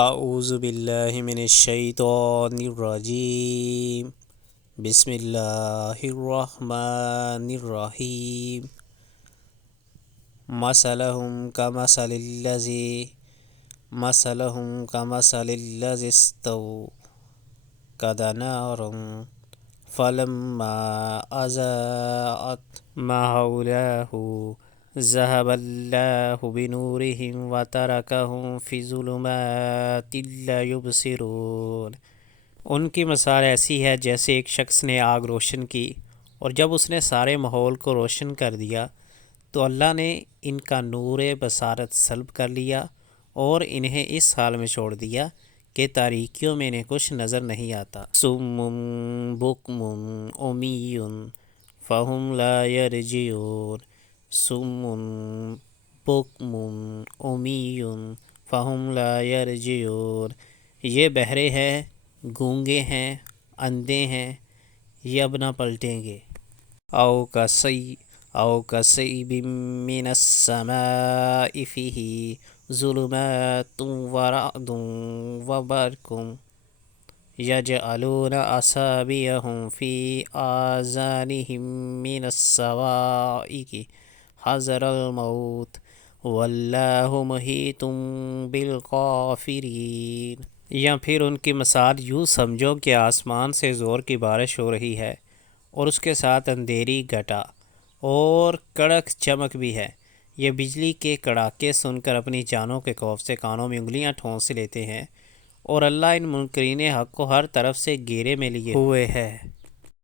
اعوذ باللہ من الشیطان الرجیم بسم اللہ الرحمن الرحیم مثلهم كمثل استوقد نارا فلما أضاءت ما حوله ذهب اللہ بنورہم وترکہم فی ظلمات لا یبصرون۔ ان کی مثال ایسی ہے جیسے ایک شخص نے آگ روشن کی، اور جب اس نے سارے ماحول کو روشن کر دیا تو اللہ نے ان کا نور بصارت سلب کر لیا اور انہیں اس حال میں چھوڑ دیا کہ تاریکیوں میں انہیں کچھ نظر نہیں آتا۔ صم بکم عمی فہم لا یرجعون۔ صم بکم عمی فہم لا یرجعون، یہ بہرے ہیں، گونگے ہیں، اندھے ہیں، یہ اب نہ پلٹیں گے۔ او کصیب من السماء فیہ ظلمات ورعد وبرق یجعلون اصابعهم فی آذانہم من الصواعق حذر الموت واللہ محیط بالکافرین۔ یا پھر ان کی مثال یوں سمجھو کہ آسمان سے زور کی بارش ہو رہی ہے اور اس کے ساتھ اندھیری گھٹا اور کڑک چمک بھی ہے۔ یہ بجلی کے کڑاکے سن کر اپنی جانوں کے خوف سے کانوں میں انگلیاں ٹھونس لیتے ہیں، اور اللہ ان منکرین حق کو ہر طرف سے گھیرے میں لیے ہوئے ہے۔